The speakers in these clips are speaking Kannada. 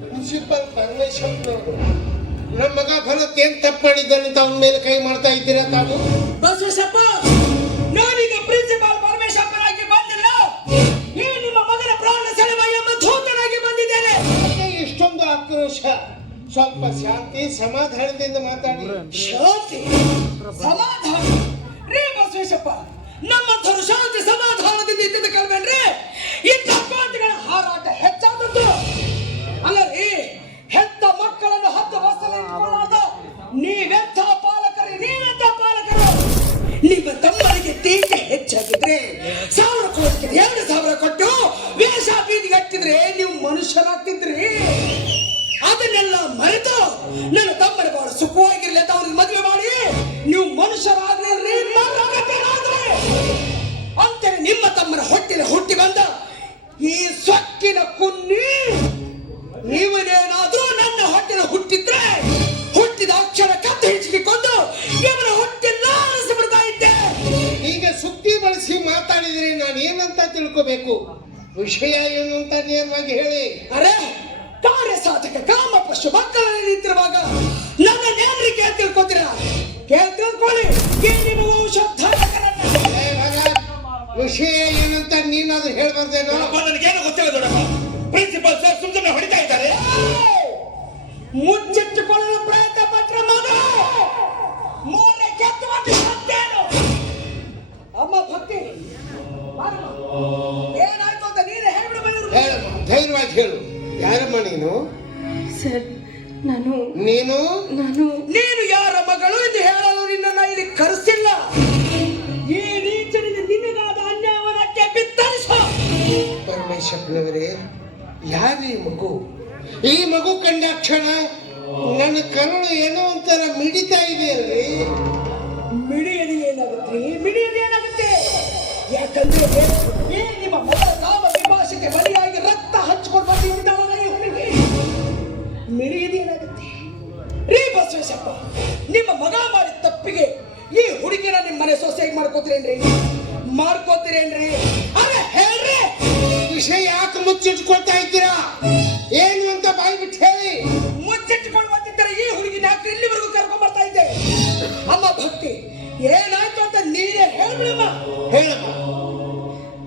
ಪ್ರಿನ್ಸಿಪಲ್ ಪರಮೇಶ್ವರನವರು ನಮ್ಮ ಮಗ ಭರತ್ ಏನ್ ತಪ್ಪು ಮಾಡಿದ್ದಾನೆ ಅಂತ ಅವನ ಮೇಲೆ ಕೈ ಮಾಡ್ತಾ ಇದ್ದೀರಾ ತಾವು? ಬಸವೇಶಪ್ಪ, ನಾನೀಗ ಪ್ರಿನ್ಸಿಪಾಲ್ ಪರಮೇಶ್ವರನಾಗಿ ಬಂದಿಲ್ಲ, ಈ ನಿಮ್ಮ ಮಗನ ಪ್ರಾಣ ಸೆಳೆವ ಎಂಬ ಧೂತನಾಗಿ ಬಂದಿದ್ದೇನೆ. ಇಷ್ಟೊಂದು ಆಕ್ರೋಶ? ಸ್ವಲ್ಪ ಶಾಂತಿ ಸಮಾಧಾನದಿಂದ ಮಾತಾಡಿ. ಶಾಂತಿ ಸಮಾಧಾನ ರೇ ಬಸವೇಶಪ್ಪ, ನಮ್ಮಂಥವ್ರು ಶಾಂತಿ ಸಮಾಧಾನದಿಂದ ಇದ್ದಿದ್ದ ಕಲ್ವೇನ್ರಿ ಇಂಥ ಕೋತಿಗಳ ಹಾರಾಟ ಹೆಚ್ಚಾದದ್ದು ಅಲ್ಲ ರೀ. ಹೆತ್ತ ಮಕ್ಕಳನ್ನು ಹತ್ತು ಬಸ್ಸಲ್ಲಿಟ್ಟುಕೊಳ್ಳಾದ ನೀವೆಂಥ ಪಾಲಕರು, ನೀವೆಂಥ ಪಾಲಕರು. ನಿಮ್ಮ ತಮ್ಮನಿಗೆ ತೀಟೆ ಹೆಚ್ಚಾಗಿದ್ರೆ 1000 ಕೋಟಿಗೆ 2,000 ಕೊಟ್ಟು ವೇಷ ಬೀದಿಗೆ ಹಚ್ಚಿದ್ರೆ ನೀವು ಮನುಷ್ಯರಾಗ್ತಿದ್ರಿ. ಅದನ್ನೆಲ್ಲ ಮರೆತು ನನ್ನ ತಮ್ಮನ ಬಹಳ ಸುಖವಾಗಿರ್ಲಿ ಅಂತ ಅವ್ರಿಗೆ ಮದುವೆ ಮಾಡಿ ನೀವು ಮನುಷ್ಯರಾಗ್ಲಿ ಅಂತೇಳಿ ನಿಮ್ಮ ತಮ್ಮನ ಹೊಟ್ಟೆನ ಹುಟ್ಟಿ ಬಂದ ಈ ಸೊಕ್ಕಿನ ಕುನ್ನಿ ನೀವನೇನಾದ್ರೂ ನನ್ನ ಹೊಟ್ಟೆನ ಹುಟ್ಟಿದ್ರೆ ಹುಟ್ಟಿದ ಅಕ್ಷರ ಕತ್ತು ಹೆಚ್ಚಿಕೊಂಡು ಇವನ ಹೊಟ್ಟೆಲ್ಲ ಅನಿಸ್ಬಿಡ್ತಾ ಇದ್ದೆ. ಈಗ ಸುದ್ದಿ ಬಳಸಿ ಮಾತಾಡಿದ್ರೆ ನಾನು ಏನಂತ ತಿಳ್ಕೋಬೇಕು? ವಿಷಯ ಏನು ಅಂತ ನೇರವಾಗಿ ಹೇಳಿ. ಅರೆ, ಕಾರ್ಯ ಸಾಧಕ ಕಾಮ ಪಶು ಮಕ್ಕಳಲ್ಲಿ ನಿಂತಿರುವಾಗ ನನ್ನ ನೇಮರಿಕೆ ತಿಳ್ಕೊತೀರ? ತಿಳ್ಕೊಳ್ಳಿ, ನಿಮ್ಮ ವಂಶೋದ್ಧಾರಕರನ್ನ. ವಿಷಯ ಏನಂತ ನೀನಾದ್ರೂ ಹೇಳ್ಬಾರ್ದೇನೋ? ನನಗೇನು ಗೊತ್ತಿಲ್ಲ ದೊಡ್ಡಪ್ಪ. ಪ್ರಿನ್ಸಿಪಲ್ ಸರ್ ಸುಮ್ಮನೆ ಹೊಡಿತಾ ಇದ್ದಾರೆ. ಮುಚ್ಚಿಟ್ಟುಕೊಳ್ಳಲು ಪ್ರಯತ್ನ ಪಟ್ರೆ ಮಗ ಮೂರನೇ ಕೆತ್ತುವಂತೆ ಸತ್ತೇನು? ಅಮ್ಮ ಭಕ್ತಿ ಏನಾಯ್ತು ಅಂತ ನೀನು ಹೇಳ್ಬಿಡು. ಧೈರ್ಯವಾಗಿ ಹೇಳು. ಯಾರಮ್ಮ ನೀನು? ಸರ್, ನಾನು ನೀನು ಯಾರ ಮಗಳು ಎಂದು ಹೇಳಲು ನಿನ್ನನ್ನು ಇಲ್ಲಿ ಕರೆಸಿಲ್ಲ. ಈ ನೀಚನಿಂದ ನಿನಗಾದ ಅನ್ಯಾಯವನ್ನಕ್ಕೆ ಬಿತ್ತರಿಸು. ಪರಮೇಶ್ವರನವರೇ, ಯಾರು ಈ ಮಗು? ಈ ಮಗು ಕಂಡಾಕ್ಷಣ ನನ್ನ ಕರುಳು ಏನೋ ಒಂಥರ ಮಿಡಿತಾ ಇದೆ ಅಲ್ರಿ. ಮಿಡಿಯದು ಏನಾಗುತ್ತೆ? ಯಾಕಂದ್ರೆ ನಿಮ್ಮ ಮಗಳ ಕಾಮ ವಿಭಾಷೆಗೆ ಬಲಿಯಾಗಿ ರಕ್ತ ಹಚ್ಕೊಂಡು ಬಂದಿದ್ದಾಳಲ್ಲ ಈ ಹುಡುಗಿ. ಮಿಡಿಯದು ಏನಾಗುತ್ತೆ ರೀ ಬಸವೇಶಪ್ಪ? ನಿಮ್ಮ ಮಗ ಮಾಡಿದ ತಪ್ಪಿಗೆ ಈ ಹುಡುಗಿನ ನಿಮ್ಮ ಮನೆ ಸೊಸೆಯಾಗಿ ಮಾಡ್ಕೋತೀರೇನ್ರಿ? ಅರೆ ಹೇಳ್ರಿ, ವಿಷಯ ಯಾಕೆ ಮುಚ್ಚಿಟ್ಕೊಳ್ತಾ ಇದ್ದೀರಾ? ಏನು ಅಂತ ಬಾಯಿ ಬಿಟ್ಟು ಹೇಳಿ. ಮುಚ್ಚಿಟ್ಟುಕೊಂಡು ಬಂದಿದ್ದರೆ ಈ ಹುಡುಗಿನ ಯಾಕೆ ಇಲ್ಲಿವರೆಗೂ ಕರ್ಕೊಂಡ್ ಬರ್ತಾ ಇದ್ದೆ? ಅಮ್ಮ ಭಕ್ತಿ, ಏನಾಯ್ತು ಅಂತ ನೀನೇ ಹೇಳ್ಬಿಡಮ್ಮ. ಹೇಳಮ್ಮ.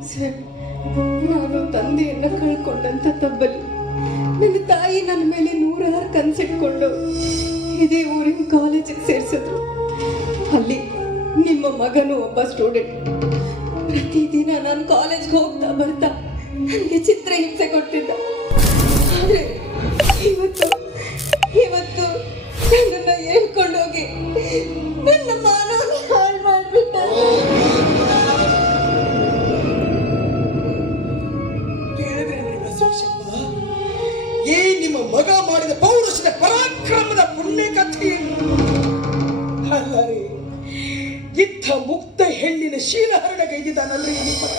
ಸರ್, ನಾನು ತಂದೆಯನ್ನ ಕಳ್ಕೊಂಡಂತ ತಬ್ಬಲಿ ನನ್ನ ತಾಯಿ ನನ್ನ ಮೇಲೆ 106 ಕನ್ಸಿಟ್ಕೊಂಡು ಇದೇ ಊರಿನ ಕಾಲೇಜಿಗೆ ಸೇರಿಸಿದ್ರು. ಅಲ್ಲಿ ನಿಮ್ಮ ಮಗನು ಒಬ್ಬ ಸ್ಟೂಡೆಂಟ್. ಪ್ರತಿದಿನ ನಾನು ಕಾಲೇಜ್ಗೆ ಹೋಗ್ತಾ ಬರ್ತಾ ನನಗೆ ಚಿತ್ರ ಹಿಂಸೆ ಕೊಟ್ಟಿದ್ದ. ಆದ್ರೆ ಇವತ್ತು ನನ್ನನ್ನು ಹೇಳ್ಕೊಂಡೋಗಿ ನನ್ನ ಮಾನವನ ಹಾಳು ಮಾಡ್ಬಿಟ್ಟ. ಕೇಳಿದ್ರೇನ್ರಿ ಬಸವೇಶಪ್ಪ? ಈ ನಿಮ್ಮ ಮಗ ಮಾಡಿದ ಪೌರುಷದ ಪರಾಕ್ರಮದ ಪುಣ್ಯ ಕಥೆ ಅಲ್ಲ ರೀ. ಇತ್ತ ಮುಕ್ತ ಹೆಣ್ಣಿನ ಶೀಲಹರಣಗೈದಿದ್ದಾನಲ್ರಿ ಈ ಮಗ.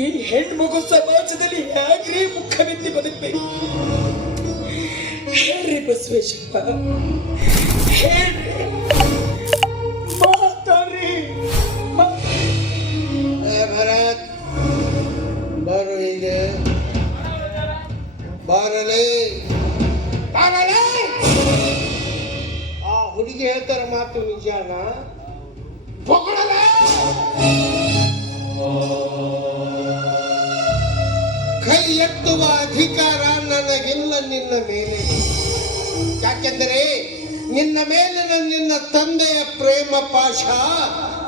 ಈ ಹೆಣ್ಮಗು ಸಮಾಜದಲ್ಲಿ ಹೇಗ್ರಿ ಮುಖವೆತ್ತಿ ಬದುಕಬೇಕು? ಹೇಳ್ರಿ ಬಸವೇಶಪ್ಪ, ಹೇಳ್ರಿ, ಮಾತಾಡ್ರಿ. ಭರತ್, ಬಾರು ಹೀಗೆ ಬಾರಲೇ. ಆ ಹುಡುಗಿ ಹೇಳ್ತಾರ ಮಾತು ನಿಜಾನ? ಹೊಗಳಲೇ. ಕೈ ಎತ್ತುವ ಅಧಿಕಾರ ನನಗಿಲ್ಲ ನಿನ್ನ ಮೇಲೆ. ಯಾಕೆಂದರೆ ನಿನ್ನ ಮೇಲಿನ ನಿನ್ನ ತಂದೆಯ ಪ್ರೇಮ ಪಾಶ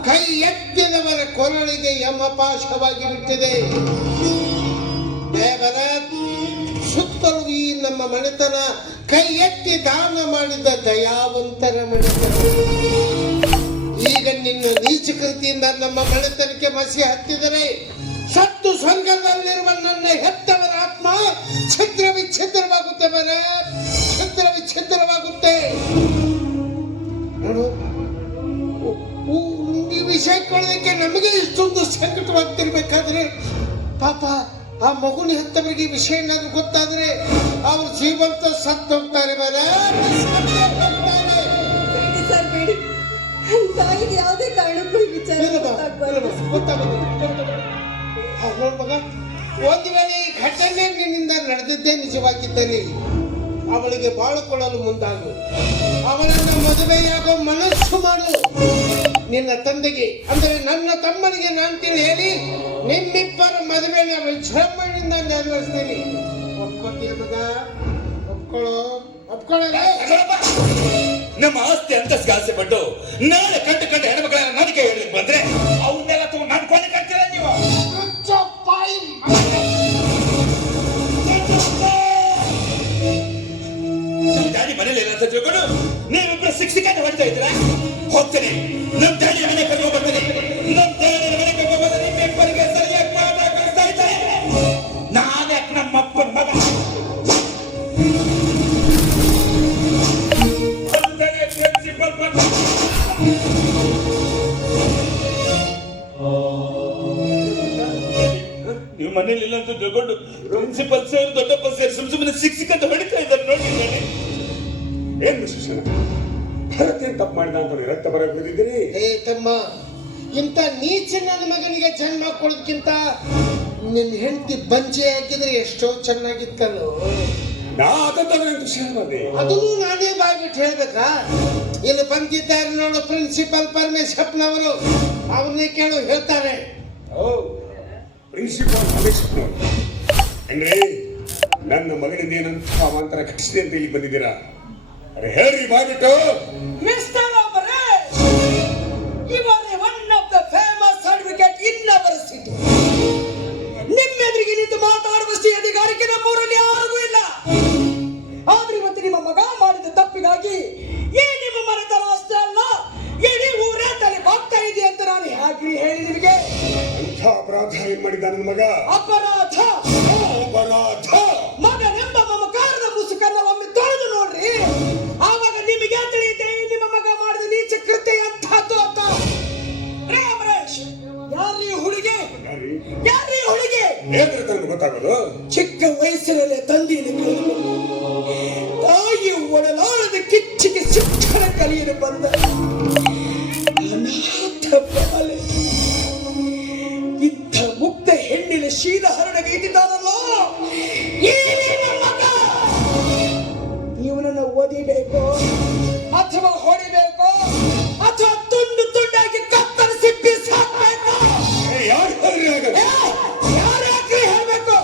ಕೈ ಎತ್ತಿದವರ ಕೊರಳಿಗೆ ಯಮಪಾಶವಾಗಿ ಬಿಟ್ಟಿದೆ. ಭರತ್, ಸುತ್ತಲೂ ಈ ನಮ್ಮ ಮನೆತನ ಕೈ ಎತ್ತಿ ದಾನ ಮಾಡಿದ ದಯಾವಂತರ ಮನೆತನ. ಈಗ ನಿನ್ನ ನೀಚ ಕೃತಿಯಿಂದ ನಮ್ಮ ಮನೆತನಕ್ಕೆ ಮಸಿ ಹತ್ತಿದರೆ ಸತ್ತು ಸ್ವರ್ಗದಲ್ಲಿರುವ ನನ್ನ ಹೆತ್ತವರ ಆತ್ಮ ಛಿದ್ರ ವಿಚ್ಛಿದ್ರವಾಗುತ್ತೆ. ಛಿದ್ರ ವಿಚ್ಛಿದ್ರವಾಗುತ್ತೆ. ನೋಡು, ಈ ವಿಷಯ ಕೊಡೋದಕ್ಕೆ ನಮಗೆ ಇಷ್ಟೊಂದು ಸಂಕಟವಾಗ್ತಿರ್ಬೇಕಾದ್ರೆ ಪಾಪ ಆ ಮಗುನಿ ಹೆತ್ತವರಿಗೆ ಈ ವಿಷಯ ಏನಾದ್ರು ಗೊತ್ತಾದ್ರೆ ಅವ್ರ ಜೀವಂತ ಸತ್ತು ಹೋಗ್ತಾರೆ. ಗೊತ್ತಾಗೋದಿಲ್ಲ. ನೋಡ್ ಮಗ, ಒಂದು ವೇಳೆ ಈ ಘಟನೆ ನಿನ್ನಿಂದ ನಡೆದಿದ್ದೇ ನಿಜವಾಗಿದ್ದರೆ ಅವಳಿಗೆ ಬಾಳಿಕೊಳ್ಳಲು ಮುಂದಾಗು. ಅವಳನ್ನು ಮದುವೆಯಾಗೋ ಮನಸ್ಸು ಮಾಡು. ನಿನ್ನ ತಂದೆಗೆ ಅಂದ್ರೆ ನನ್ನ ತಮ್ಮನಿಗೆ ನಾನು ಹೇಳಿ ನಿಮ್ಮಿಬ್ಬರ ಮದುವೆನ ವಿಜೃಂಭಣೆಯಿಂದ ನೆರವೇರಿಸ್ತೀನಿ. ಒಪ್ಕೋತೀಯ ಮಗ? ಒಪ್ಕೊಳ್ಳೋಣ. ನಮ್ಮ ಆಸ್ತಿ ಅಂತಸ್ಗೆ ಆಸೆ ಪಟ್ಟು ನಾಳೆ ಕಂಡು ಹೆಣ್ಮಕ್ಳ ನನಗೆ ಹೇಳಲಿಕ್ಕೆ ಬಂದ್ರೆ ಅವನ್ನೆಲ್ಲ ತಗೊಂಡು ನಾನು ಕೊಂಡು ಕಟ್ತೀರ ನೀವು? ಡ್ಯಾಡಿ ಮನೇಲಿ ಎಲ್ಲ ತಿಳ್ಕೊಂಡು ನೀವಿಬ್ರು ಶಿಕ್ಷಕನ ಹೊಡ್ತಾ ಇದ್ದೀರಾ? ಹೋಗ್ತೀನಿ, ನಮ್ ಡ್ಯಾಡಿ ಮನೆ ಕರ್ಕೊಂಡು ಬರ್ತೀನಿ. ನಮ್ ಡ್ಯಾಡಿ ಮನೆ ಕರ್ಕೊಂಡು ಬಂದ್ರೆ ನಿಮ್ಮಿಬ್ಬರಿಗೆ ಸರಿಯಾಗಿ ಪಾಠ ಕಲಿಸ್ತಾ ಇದ್ದಾರೆ. ನಾನೇ ನಮ್ಮಪ್ಪನ ಮಗ. ನೀವು ಮನೇಲಿ ಇಲ್ಲ ಅಂತ ತಿಳ್ಕೊಂಡು ಪ್ರಿನ್ಸಿಪಲ್ ಸರ್ ದೊಡ್ಡಪ್ಪ ಸರ್ ಸುಮ್ಮನೆ ಶಿಕ್ಷಕಂತ ಹೊಡಿತಾ ಇದ್ದಾರೆ ನೋಡಿ. ಏನ್ ವಿಶೇಷ? ಭರತ್ ಏನ್ ತಪ್ಪು ಮಾಡಿದ ಅಂತ ರಕ್ತ ಬರ ಬಿದ್ದಿದ್ದೀರಿ? ಹೇ ತಮ್ಮ, ಇಂಥ ನೀಚ ನನ್ನ ಮಗನಿಗೆ ಜನ್ಮ ಕೊಡೋದಕ್ಕಿಂತ ನಿನ್ನ ಹೆಂಡತಿ ಬಂಜೆ ಹಾಕಿದ್ರೆ ಎಷ್ಟೋ ಚೆನ್ನಾಗಿತ್ತಲ್ಲೋ. ನಾ ಅದನ್ನ ವಿಷಯ ಬಂದೆ. ಅದನ್ನು ನಾನೇ ಬಾಯ್ಬಿಟ್ಟು ಹೇಳ್ಬೇಕಾ? ಇಲ್ಲಿ ಬಂದಿದ್ದಾರೆ ನೋಡು ಪ್ರಿನ್ಸಿಪಲ್ ಪರಮೇಶಪ್ಪನವರು, ಅವ್ರನ್ನೇ ಕೇಳು, ಹೇಳ್ತಾರೆ. ಓ, ಪ್ರಿನ್ಸಿಪಾಲ್ ಪರಮೇಶಪ್ಪನವರು ಅಂದ್ರೆ ನನ್ನ ಮಗನಿಂದ ಏನಂತ ಅವಾಂತರ ಕಟ್ಟಿಸಿದೆ ಅಂತ ಇಲ್ಲಿ ಬಂದಿದ್ದೀರಾ? ಅರೆ ಹೇಳ್ರಿ ಬಾಯ್ಬಿಟ್ಟು. Mister Amaresh, you are one of the famous advocate in our city. ನಿಮ್ಮೆದುರಿಗೆ ನಿಂತು ಮಾತಾಡುವಷ್ಟು ಅಧಿಕಾರಕ್ಕೆ ನಮ್ಮೂರಲ್ಲಿ ಯಾರಿಗೂ ಇಲ್ಲ. ಆದ್ರೆ ಇವತ್ತು ನಿಮ್ಮ ಮಗ ಮಾಡಿದ ತಪ್ಪಿಗಾಗಿ ಈ ನಿಮ್ಮ ಮನೆತನ ಅಷ್ಟೇ ಅಲ್ಲ, ಇಡೀ ಊರೇ ತಲೆ ಬಾಗ್ತಾ ಇದೆ ಅಂತ ನಾನು ಹೇಗೆ ಹೇಳಿ ನಿಮಗೆ? ಅಂಥ ಅಪರಾಧ ಏನ್ ಮಾಡಿದ ನನ್ನ ಮಗ? ಅಪರಾಧ ಅಪರಾಧ ಮಗನೆಂಬ ಮಮಕಾರದ ಮುಸುಕನ್ನ ಒಮ್ಮೆ ತೊಳೆದು ನೋಡ್ರಿ, ಆವಾಗ ನಿಮಗೆ ತಿಳಿಯುತ್ತೆ ನಿಮ್ಮ ಮಗ ಮಾಡಿದ ನೀಚ ಕೃತ್ಯ ಎಂಥದ್ದು ಅಂತ. ರೇ ಅಮರೇಶ್, ಯಾರೀ ಹುಡುಗಿ? ಯಾರೀ ಹುಡುಗಿ? ಏನ್ರಿ ತನಗೆ ಗೊತ್ತಾಗೋದು? ಚಿಕ್ಕ ವಯಸ್ಸಿನಲ್ಲೇ ತಂದೆಯನ್ನು ಕಳೆದುಕೊಂಡು ತಾಯಿ ಒಡಲಾಳದ ಕಿಚ್ಚಿಗೆ ಶಿಕ್ಷಣ ಕಲಿಯಲು ಬಂದ ಅನಾಥ ಬಾಲೆ. ಇಂಥ ಮುಕ್ತ ಹೆಣ್ಣಿನ ಶೀಲ ಹರಣಗೆ ಇದ್ದಿದ್ದಾನಲ್ಲ ಈ ನಿಮ್ಮ ಮಗ. ಇವನನ್ನು ಓದಿಬೇಕು ಅಥವಾ ಹೊಡಿಬೇಕು ಅಥವಾ ತುಂಡು ತುಂಡಾಗಿ ಕತ್ತರಿಸಿ ಬಿಸಾಕಬೇಕು. ಯಾರು ಹೇಳ್ರಿ ಹಾಗಾದ್ರೆ? ಯಾರಾಗ್ಲಿ ಹೇಳ್ಬೇಕು?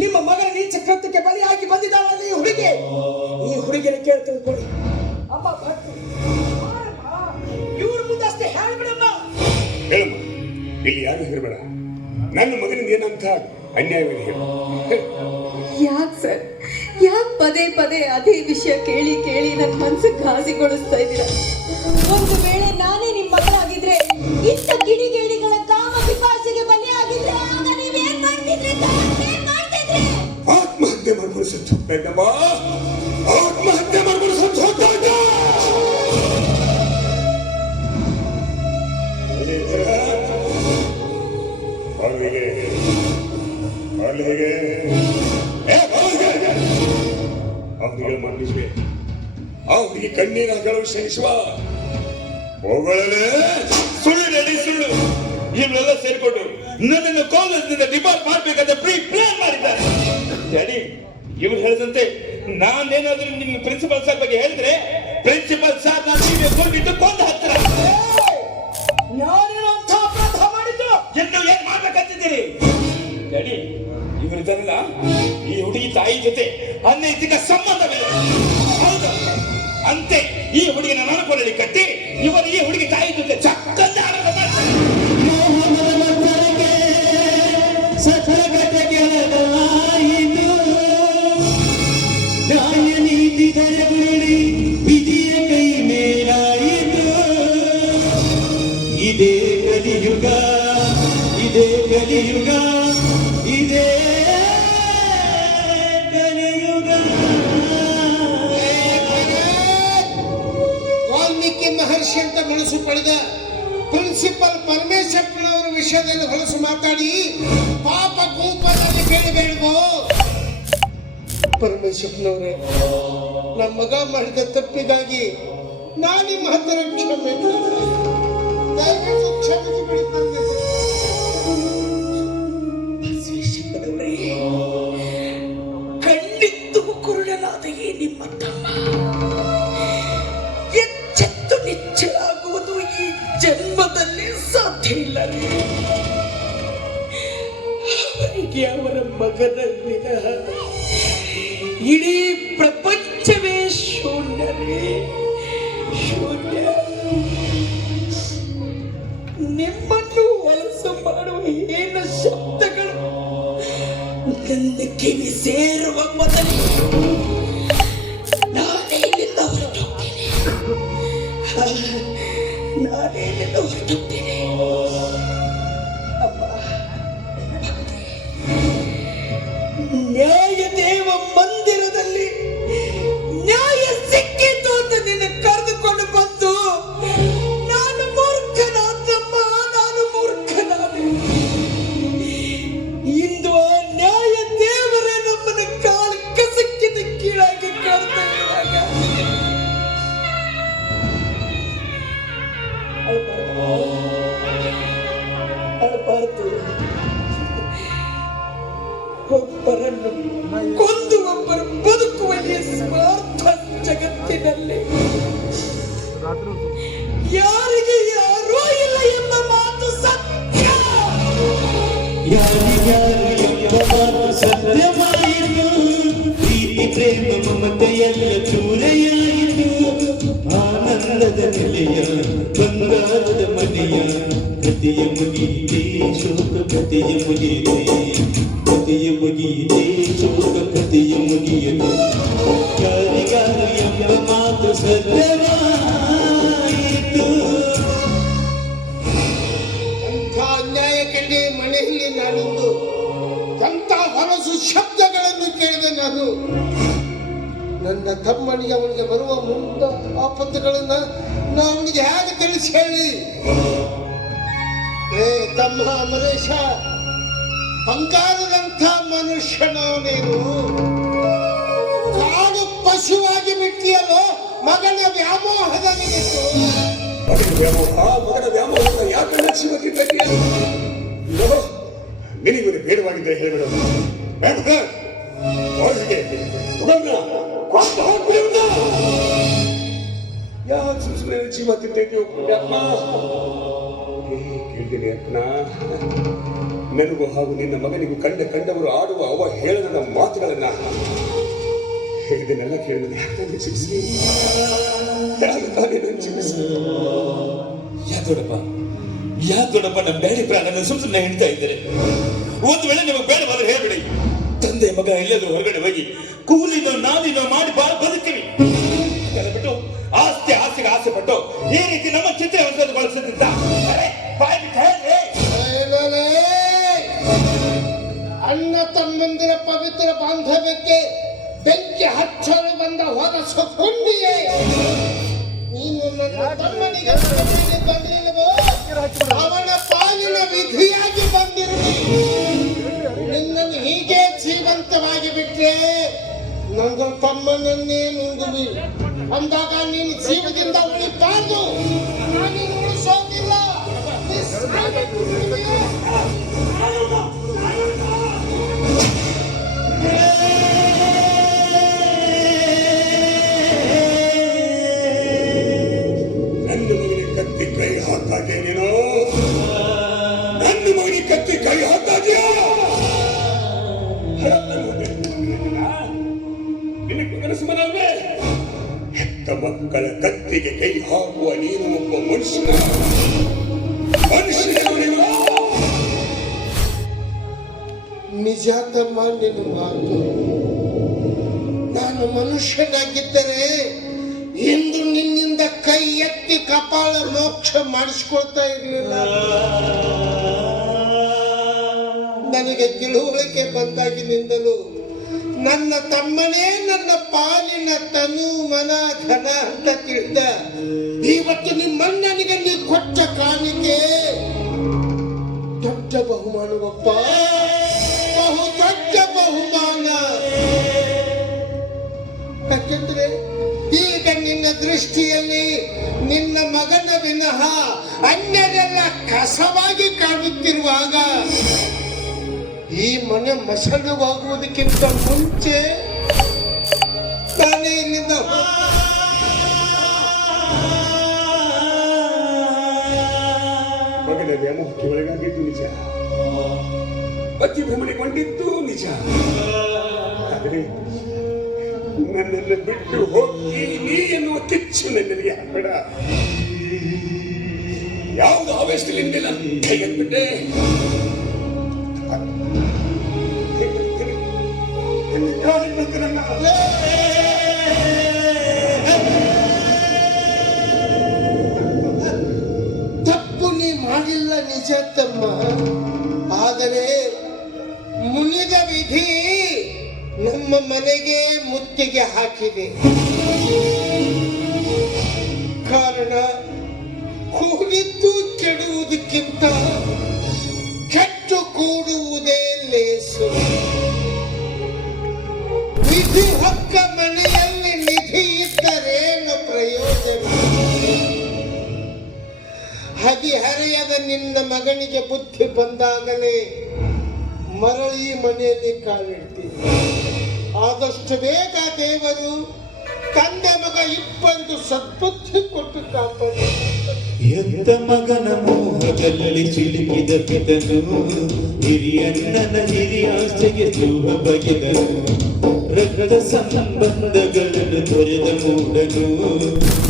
ನಿಮ್ಮ ಮಗನ ನೀಚ ಕೃತ್ಯಕ್ಕೆ ಬಲಿಯಾಗಿ ಬಂದಿದ್ದಾಳಲ್ಲ ಈ ಹುಡುಗಿ. ಈ ಹುಡುಗಿನ ಕೇಳಿ ತಿಳ್ಕೊಳ್ಳಿ. ಅಮ್ಮ ಭಕ್ತಿ ಇವ್ರ ಮುಂದಷ್ಟೇ ಹೇಳ್ಬಿಡಮ್ಮ. ಹೇಳಮ್ಮ, ಇಲ್ಲಿ ಯಾರು ಹೇಳ್ಬೇಡ. ನನ್ನ ಮಗನಿಂದ ಏನಂತ ಅನ್ಯಾಯವಾಗಿ ಹೇಳು. ಯಾಕೆ ಸರ್, ಯಾಕೆ ಪದೇ ಪದೇ ಅದೇ ವಿಷಯ ಕೇಳಿ ಕೇಳಿ ನನ್ನ ಮನ್ಸಿಗೆ ಘಾಸಿಗೊಳಿಸ್ತಾ ಇದ್ದೀರಾ? ಒಂದು ವೇಳೆ ನಾನೇ ನಿಮ್ಮ ಮಗಳಾಗಿದ್ರೆ, ಇಂಥ ಕಿಡಿಗೇಡಿಗಳ ಕಾಮ ಪಿಪಾಸಿಗೆ ಬಲಿಯಾಗಿದ್ರೆ ಆಗ ನೀವೇನ್ ಮಾಡ್ತಿದ್ರಿ? ಆತ್ಮಹತ್ಯೆ ಮಾಡ್ಕೊಂಡು ಸತ್ತು ಹೋಗ್ತಾಯಿದ್ದಮ್ಮ. ಆತ್ಮಹತ್ಯೆ ಮಾಡ್ಕೊಂಡು ಸತ್ತು ಹೋಗ್ತಾ ಇದ್ದ. ಅವನಿಗೆ ಮನ್ನಿಸುವೆ, ಅವನಿಗೆ ಕಣ್ಣೀರ ಹಾಕಲು ಕ್ಷಮಿಸುವ. ಹೋಗಳೇ ಸುಳ್ಳು ನಡಿ ಸುಳ್ಳು. ಇವರೆಲ್ಲ ಸೇರಿಕೊಂಡು ನನ್ನನ್ನು ಕಾಲೇಜಿನಿಂದ ಡಿಪಾರ್ಟ್ ಮಾಡ್ಬೇಕಂತ ಪ್ಲಾನ್ ಮಾಡಿದ್ದಾರೆ. ಡ್ಯಾಡಿ, ಇವ್ರು ಹೇಳಿದಂತೆ ನಾನೇನಾದ್ರೂ ನಿಮ್ಮ ಪ್ರಿನ್ಸಿಪಲ್ ಸರ್ ಬಗ್ಗೆ ಹೇಳಿದ್ರೆ ಪ್ರಿನ್ಸಿಪಲ್ ಸರ್ ನಾನು ನೀವೇ ಕೊಂದಿದ್ದು ಕೊಂದು ಹತ್ತಿರ. ನಾನೇನು ಅಂಥ ಅಪರಾಧ ಮಾಡಿದ್ದು? ಎಂದು ಏನ್ ಮಾಡ್ಬೇಕಂತಿದ್ದೀರಿ? ಡ್ಯಾಡಿ, ಇವರಿದ್ದಾರಲ್ಲ, ಈ ಹುಡುಗಿ ತಾಯಿ ಜೊತೆ ಅನೈತಿಕ ಸಂಬಂಧವಿದೆ. ಹೌದು, ಅಂತೆ ಈ ಹುಡುಗಿನ ನಾನಕೊಳ್ಳಿ ಕಟ್ಟಿ ಇವರು ಈ ಹುಡುಗಿ ತಾಯಿ ಜೊತೆ ಚಕ್ಕಂದ ಆರೋಪ ಮಾಡ್ತಾರೆ. ಇದೇ ಕಲಿಯುಗ, ಇದೇ ಕಲಿಯುಗ, ಇದೇ ಕಲಿಯುಗ. ವಾಲ್ಮೀಕಿ ಮಹರ್ಷಿ ಅಂತ ಮನಸ್ಸು ಪಡೆದ ಪ್ರಿನ್ಸಿಪಲ್ ಪರಮೇಶಪ್ಪನವರ ವಿಷಯದಲ್ಲಿ ಹೊಲಸು ಮಾತಾಡಿ ಪಾಪ ಕೂಪದಲ್ಲಿ ಬೇಡಬೇಡವೋ? ಪರಮೇಶಪ್ಪನವರೇ, ನಮ್ಮ ಮಗ ಮಾಡಿದ ತಪ್ಪಿಗಾಗಿ ನಾನು ನಿಮ್ಮ ಹತ್ತಿರ ಕ್ಷಮೆ ದಯವಿಟ್ಟು ಕ್ಷಮಿಸಿ ಬಿಡಿ ಪರಮೇಶ್ವರ. ಬಸವೇಶ್ವರರೇ, ಕಣ್ಣಿದ್ದು ಕುರುಡನಾದ ಈ ನಿಮ್ಮ ತಮ್ಮ ಎಚ್ಚೆತ್ತು ನಿಚ್ಚಳಾಗುವುದು ಈ ಜನ್ಮದಲ್ಲಿ ಸಾಧ್ಯ ಇಲ್ಲ ರೀ. ಅವರಿಗೆ ಅವರ ಮಗನ ವಿನಃ ಇಡೀ ಪ್ರಪಂಚವೇ ಶೂನ್ಯರೇ, ಶೂನ್ಯ. ನಿಮ್ಮನ್ನು ಹೊಲಸು ಮಾಡುವ ಏನ ಶಬ್ದಗಳು ನನ್ನ ಕಿವಿ ಸೇರುವ ಮೊದಲೇ ನಾನೇ ಇಲ್ಲಿಂದ ಹೊರಟೋಗ್ತೇನೆ. ನಾನೇ ಇಲ್ಲಿಂದ ಹೊರಟೋಗ್ತೇನೆ. ಅಮ್ಮ, ನ್ಯಾಯ ದೇವ ಮಂದಿರದಲ್ಲಿ ನ್ಯಾಯ ಸಿಕ್ಕಿತು ಅಂತ ನಿನ್ನ ಕರೆದುಕೊಂಡು ಬಂದು ನಾನು ಮೂರ್ಖನಾದಮ್ಮ, ನಾನು ಮೂರ್ಖನಾದ. ಇಂದು ಆ ನ್ಯಾಯ ದೇವರೇ ನಮ್ಮನ್ನ ಕಾಲು ಕಸಕ್ಕಿದ ಕೀಳಾಗಿ ಕಾಡ್ತಾ ಇರುವಾಗ ಅಳಬಾರ್ದು. ಒಬ್ಬರನ್ನು ಕೊಂದು ಒಬ್ಬರು ಬದುಕುವ ಈ ಸ್ವಾರ್ಥ ಜಗತ್ತಿನಲ್ಲಿ ಯಾರಿಗೆ ಯಾರೂ ಇಲ್ಲ ಎಂಬ ಮಾತು ಸತ್ಯ. ಯಾರಿಗಾರು ಎಂಬ ಮಾತು ಸತ್ಯವಾಯಿತು, ಪ್ರೀತಿ ಪ್ರೇಮ ಮಮತೆಯೆಲ್ಲ ಚೂರೆಯಾಯಿತು. ಆನಂದದ ನೆಲೆಯ ಬಂಗಾರದ ಮನೆಯ ಕಥೆಯ ಮುಗಿಯಿತೆ, ಶೋಕ ಕಥೆಯ ಮುಗಿಯಿತೆ, ಕಥೆಯ ಮುಗಿಯಿತೆ, ಶೋಕ ಕಥೆಯ ಮುಗಿಯಲು. ಯಾರಿಗಾರು ಎಂಬ ಮಾತು ಸತ್ಯವಾಯಿತು. ಎಂಥ ಅನ್ಯಾಯಕ್ಕೆ ಮನೆಯಲ್ಲಿ ನಾನಿಂದು ಎಂಥ ಹೊಲಸು ಶಬ್ದಗಳನ್ನು ಕೇಳಿದೆ ನಾನು. ನನ್ನ ತಮ್ಮನಿಗೆ ಅವನಿಗೆ ಬರುವ ಮುಂದ ಆಪತ್ತುಗಳನ್ನ ನಾನು ಅವನಿಗೆ ಹೇಗೆ ತಿಳಿಸಿ ಹೇಳಿ? ಏ ತಮ್ಮ ಮನೇಶ, ಬಂಗಾರದಂಥ ಮನುಷ್ಯನೋ ನೀನು, ಕಾಡು ಪಶುವಾಗಿ ಬಿಟ್ಟಿಯಲ್ಲೋ ಮಗನ ವ್ಯಾಮೋಹದಲ್ಲಿ ಬಿಟ್ಟು. ಮಗನ ವ್ಯಾಮೋಹ ಯಾಕೆ ಲಕ್ಷ್ಮಿ ಕಟ್ಟಿಯಲ್ಲ? ನಿನಗೆ ಬೇಡವಾಗಿದ್ದರೆ ಹೇಳಿಬಿಡು. ಬೇಡ ಯಾಕೆ ಸುಮ್ಮನೆ ಜೀವ ತಿಂತೈತಿ ಅಪ್ಪ? ಕೇಳ್ತೀನಿ ಅಪ್ಪನ, ನನಗೂ ಹಾಗೂ ನಿನ್ನ ಮಗನಿಗೂ ಕಂಡವರು ಆಡುವ ಅವಹೇಳನದ ಮಾತುಗಳನ್ನ ಇದನ್ನೆಲ್ಲ ಕೇಳಿದ್ರೆ ಯಾಕೆ ಚಿಕಿತ್ಸೆ ಯಾಕೆ ದೊಡ್ಡಪ್ಪ ನಮ್ಮ ಬೇಡಿ ಪ್ರಾಣ ಸುಮ್ಮನೆ ಹೇಳ್ತಾ ಇದ್ದಾರೆ. ಒಂದು ವೇಳೆ ನಿಮಗೆ ಬೇಡವಾದ್ರೆ ಹೇಳ್ಬಿಡಿ, ತಂದೆ ಮಗ ಎಲ್ಲಾದ್ರೂ ಹೊರಗಡೆ ಹೋಗಿ ಕೂಲಿನೋ ನಾಲಿನೋ ಮಾಡಿ ಬದುಕ್ತೀವಿ. ಬಿಟ್ಟು ಆಸ್ತಿಗೆ ಆಸೆ ಪಟ್ಟು ಈ ರೀತಿ ನಮ್ಮ ಚಿತ್ರ ಬಳಸುತ್ತಿದ್ದ ಅಣ್ಣ ತಮ್ಮಂದಿರ ಪವಿತ್ರ ಬಾಂಧವ್ಯಕ್ಕೆ ಬೆಂಕಿ ಹಚ್ಚಲು ಬಂದ ಹೊಲಸು ಕೊಂಡಿಯೇ ನೀನು. ನನ್ನ ತಮ್ಮನಿಗೆ ಬಂದಿರುವುದು ಅವನ ಪಾಲಿನ ವಿಧಿಯಾಗಿ ಬಂದಿರುವುದು. ನಿನ್ನನ್ನು ಹೀಗೆ ಜೀವಂತವಾಗಿ ಬಿಟ್ರೆ ನನ್ನ ತಮ್ಮನನ್ನೇ ನುಂಗುವಿ ಅಂದಾಗ ನೀನು ಜೀವದಿಂದ ಉಳಿಬಾರ್ದು. ನಾನು ಉಳಿಸೋದಿಲ್ಲ. ನನ್ನ ಮಗನಿಗೆ ಕತ್ತಿ ಕೈ ಹಾಕಾಗೆ ನೀನು, ನನ್ನ ಮಗನಿಗೆ ಕತ್ತಿ ಕೈ ಹಾಕಾದ್ಯಾ? ನಿನಗೆ ಕನಸುಮನವೇ? ಹೆತ್ತ ಮಕ್ಕಳ ಕತ್ತಿಗೆ ಕೈ ಹಾಕುವ ನೀನು ಒಬ್ಬ ಮನುಷ್ಯನ ನೀನು. ನಿಜ ತಮ್ಮ ನಿನ್ನ ಮಾತು. ನಾನು ಮನುಷ್ಯನಾಗಿದ್ದರೆ ಇಂದು ನಿನ್ನಿಂದ ಕೈ ಎತ್ತಿ ಕಪಾಳ ಮೋಕ್ಷ ಮಾಡಿಸ್ಕೊಳ್ತಾ ಇರಲಿಲ್ಲ. ನನಗೆ ತಿಳುವಳಿಕೆ ಬಂದಾಗಿನಿಂದಲೂ ನನ್ನ ತಮ್ಮನೇ ನನ್ನ ಪಾಲಿನ ತನು ಮನ ಘನ ಅಂತ ತಿಳಿದ ಇವತ್ತು ನಿಮ್ಮಣ್ಣನಿಗೆ ನೀ ಕೊಟ್ಟ ಕಾಣಿಕೆ ದೊಡ್ಡ ಬಹುಮಾನವಪ್ಪ, ಬಹು ದೊಡ್ಡ ಬಹುಮಾನ. ಯಾಕೆಂದ್ರೆ ಈಗ ನಿನ್ನ ದೃಷ್ಟಿಯಲ್ಲಿ ನಿನ್ನ ಮಗನ ವಿನಃ ಅನ್ಯರೆಲ್ಲ ಕಸವಾಗಿ ಕಾಣುತ್ತಿರುವಾಗ ಈ ಮನೆ ಮಸಣವಾಗುವುದಕ್ಕಿಂತ ಮುಂಚೆ ತಾನೇ ಇಲ್ಲಿಂದ ಮಗನ ವ್ಯಾಮೋಹಕ್ಕೆ ಒಳಗಾಗಿದ್ದು ನಿಜ, ಅತಿ ಭ್ರಮಣೆಗೊಂಡಿದ್ದು ನಿಜ. ಆದರೆ ನನ್ನನ್ನು ಬಿಟ್ಟು ಹೋಗಿ ನೀ ಎನ್ನುವ ಕಿಚ್ಚು ನನ್ನಲ್ಲಿ ಹಾಕಬೇಡ. ಯಾವುದು ಆವೇಶದಲ್ಲಿ ಕೈಗೆಟ್ಬಿಟ್ಟೆ. ತಪ್ಪು ನೀ ಮಾಡಿಲ್ಲ ನಿಜ ತಮ್ಮ, ಆದರೆ ಮುನಿದ ವಿಧಿ ನಮ್ಮ ಮನೆಗೆ ಮುತ್ತಿಗೆ ಹಾಕಿದೆ. ಕಾರಣ ಕೂಡಿದ್ದು ಕೆಡುವುದಕ್ಕಿಂತ ಕೆಟ್ಟು ಕೂಡುವುದೇ ಲೇಸು. ವಿಧಿ ಹೊಕ್ಕ ಮನೆಯಲ್ಲಿ ನಿಧಿ ಇದ್ದರೇನು ಪ್ರಯೋಜನ? ಹದಿಹರೆಯದ ನಿನ್ನ ಮಗನಿಗೆ ಬುದ್ಧಿ ಬಂದಾಗಲೇ ಮರಳಿ ಮನೆಯಲ್ಲಿ ಕಾಲಿಡ್ತೀನಿ. ಆದಷ್ಟು ಬೇಗ ದೇವರು ತಂದೆ ಮಗ ಇಬ್ಬರಿಗೂ ಸದ್ಬುದ್ಧಿ ಕೊಟ್ಟು ಕಾಪಾಡಿ. ಎದ್ದ ಮಗನ ಮೋಹದಲ್ಲಿ ಸಿಲುಕಿದ ಪಿತನು, ಹಿರಿಯಣ್ಣನ ಹಿರಿಯಾಸೆಗೆ ಜೀವ ಬಗೆದನು. ರಕ್ತ ಸಂಬಂಧಗಳನ್ನು ತೊರೆದ ಮೂಡನು,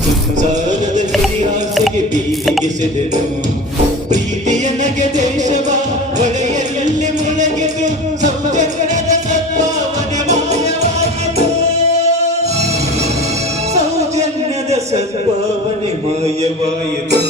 ಸಂಸಾರದ ಹಿರಿಯಾಸೆಗೆ ಬೀದಿಗೆ ಸೆದೆನು. ಪ್ರೀತಿಯ ನಗೆ ದೇಶವ ಹೊಳೆಯಲ್ಲಿ ಮುಳಗೆದು ಸೌಜನ್ಯದ ಸದ್ಭಾವನೆ ಮಾಯವಾಯಿತು. ಸೌಜನ್ಯದ ಸದ್ಭಾವನೆ ಮಾಯವಾಯಿತು.